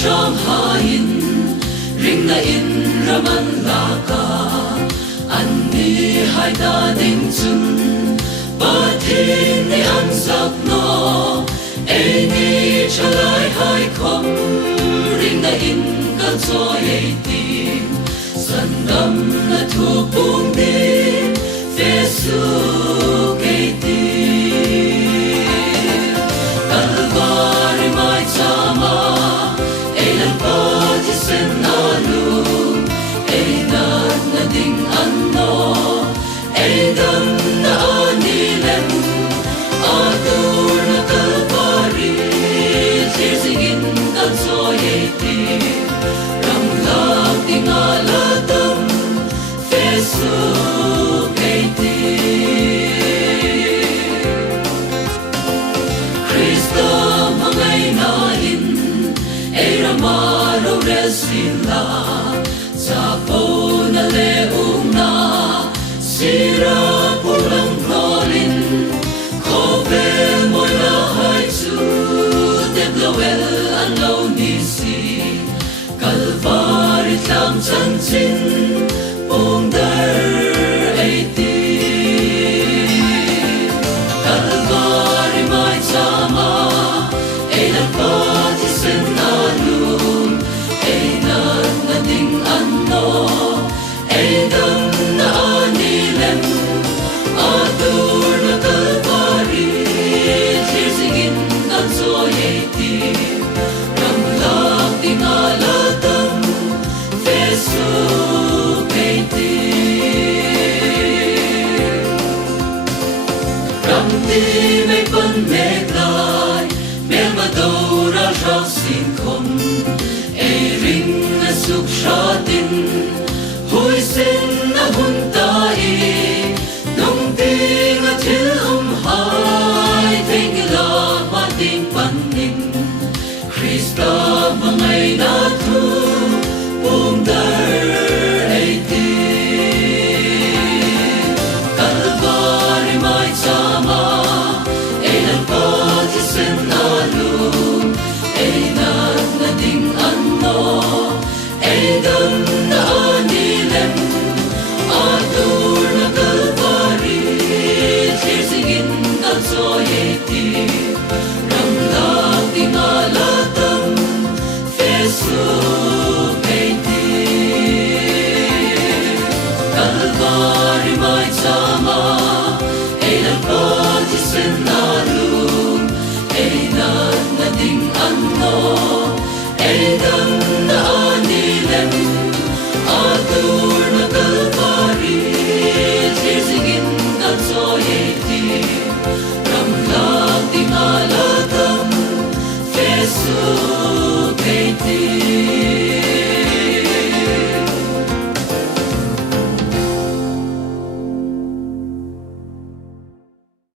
sham hain ring na in raman laka anni haida ding chun pathin ni an sak no ei ni chalai hai khom ring na in kal cho ei ti sandam na thu pung ni fesu ke ti kalvari mai chama elan pati sen alu ei na ding anno ei dam na ani lem atur na kalvari singin kal so ei ti ram lak ding ala dam fesu ke ti Krista mangai na in ei ramaro resila sa po na leung na sira pulang rolin kovel moi la hai chu te glowel an lo ni si kalvari tlam chan chin pung dar ei ti kalvari mai chama ei la pati sen alum ei na ding anno ei dam na ani lem atur na kalvari singin kan so ei ti ram lak ding ala dam fesu ke ti ram ti mai pan mek lai mel ma do ra ra sin khom ei ring na suk sha tin hui sen na hun ta e nong ting a thil hai theng la ma ting pan ning Krista mangai na thu pung dar ei ti kalvari mai chama ei lan pati sen alum ei na ding anno ei dam na ani lem atur na kalvari singin kal so ei ti ram lak ding ala dam fesu ke ti kalvari mai chama ei lan pati sen alum ei na ding anno ei dam na ani lem atur na kalvari singin kal so ei ti ram lak ding ala dam fesu ke ti